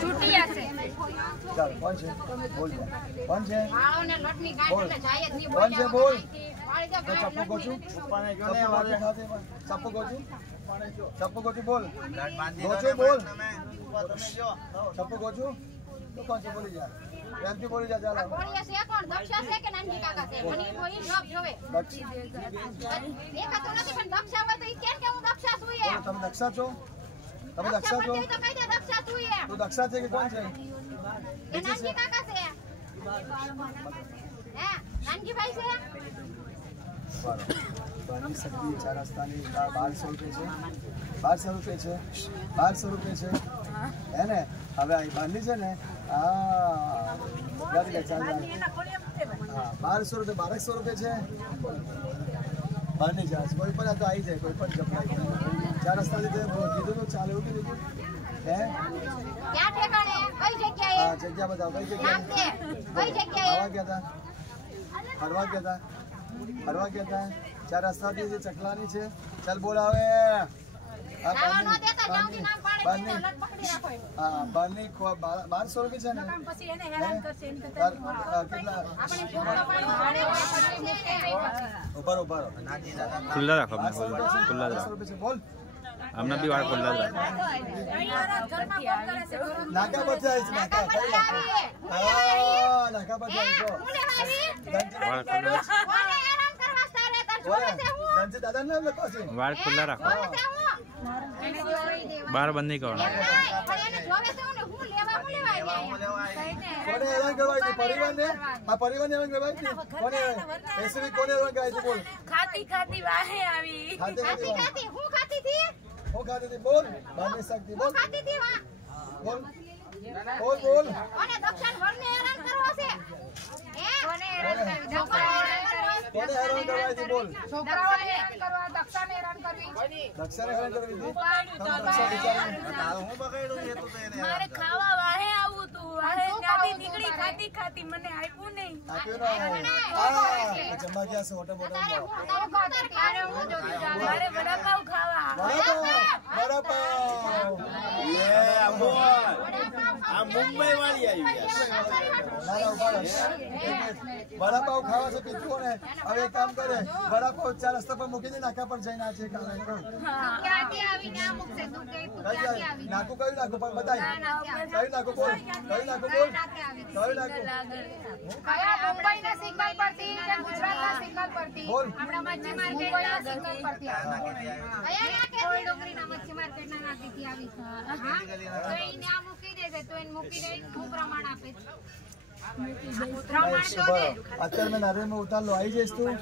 છૂટી હશે ચાલ કોણ છે બોલ કોણ છે વાળોને લોટની ગાંઠ એટલે જાય જ નહીં કોણ છે બોલ તો ચપ્પુ કોચું પપ્પાને જો ને વાળે ખાતે ચપ્પુ કોચું બોલ ગોચું બોલ તમે જો ચપ્પુ કોચું તો કોણ છે બોલી જા પ્રેમથી બોલી જા ચાલ કોણીએ છે કોણ દક્ષા છે કે નાનજી કાકા છે મને કોઈ જોબ જોવે દેખાતો નથી પણ દક્ષા હોય તો ઈ કેમ કે હું દક્ષા છું એ તમે દક્ષા છો તમે દક્ષા છો તો કહી દે દક્ષા છું એ તું દક્ષા છે કે કોણ છે કે નાનજી કાકા છે હે નાનજી ભાઈ છે બની શકતી 4 રસ્તાની 1200 રૂપિયા છે 1200 રૂપિયા છે હે ને હવે આ બાંધી છે ને હા ગાડી લે ચાલ હા 1200 રૂપિયા 1200 રૂપિયા છે બાંધી જાય કોઈ પણ તો આવી જાય કોઈ પણ જપડાઈ 4 રસ્તાથી કીધું તો ચાલે એવું કીધું હે ક્યાં ઠેકાણે કઈ જગ્યાએ હા જગ્યા બતાવો કઈ જગ્યાએ કઈ જગ્યાએ ફરવા ગયા હતા 4 રસ્તાથી જે ચકલાની છે ચાલ બોલાવે નાવા નો દેતા જાઉંથી નામ પાડે ને લટ પકડી રાખો હા બારની 1200 રૂપિયા છે ને પછી એને હેરાન કરશે એમ કેટલા આપણે છોકરા પાડે ઉભા ખુલ્લા રાખો ખુલ્લા જ રાખો બોલ અમને બી વાળ ખુલ્લા જ રાખો નાકા પર જાય છે નાકા નાકા પર જાય છો વાળ ખુલ્લા દાદા નામ લખો છે વાળ ખુલ્લા રાખો બહાર બંધ નહીં કરો કોને હેરાન કરવાય છે પરિવારને આ પરિવારને હેરાન કરવાય છે કોને એસવી કોને હેરાન કરાય છે બોલ ખાતી વાહે આવી ખાતી હું ખાતી થી બોલ બાને શકતી બોલ ખાતી થી બોલ કોને દક્ષિણ વરને હેરાન કરવા છે કોને હેરાન કરવાય છે બોલ છોકરાઓને હેરાન કરવા દક્ષાને હેરાન કરવી હું બગાડ્યું એ તો એને મારે ખાવા વાહે આવું તું વાહે ત્યાંથી નીકળી ખાતી મને આપ્યું નહીં જમવા ગયા છે હોટલ મારે વડાપાવ ખાવા આ મુંબઈ વાળી આવી વડાપાવ ખાવા છે પીતું ને હવે એક કામ કરે વડાપાવ 4 રસ્તા પર મૂકી દે નાકા પર જઈને આ છે નાકું કયું નાખું પણ બતાય કયું નાખું બોલ કયા મુંબઈના સિગ્નલ પરથી કે ગુજરાતના સિગ્નલ પરથી બોલ આપણા મચ્છી માર્કેટના સિગ્નલ પરથી કયા નાકે ડોંગરીના મચ્છી માર્કેટના નાકેથી આવી હા તો એને આ મૂકી દેશે તો એને મૂકી દે હું પ્રમાણ આપે અત્યારે મેં નારિયેળ માં ઉતાર લો આવી જઈશ તું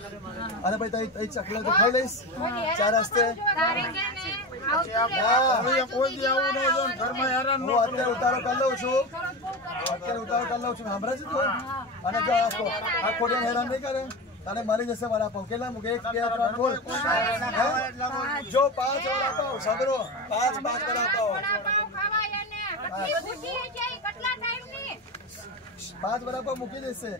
અને પછી તઈ ચકલા તો ખાઈ લઈશ 4 રસ્તે અત્યારે ઉતારો કરી લઉં છું સાંભળે છે તું અને જો આ ખોડિયાને હેરાન નહીં કરે તને મળી જશે વડાપાવ કેટલા મૂકે 1 2 3 બોલ જો 5 વડાપાવ સબરો 5 વડાપાવ 5 વડાપાવ મૂકી દેશે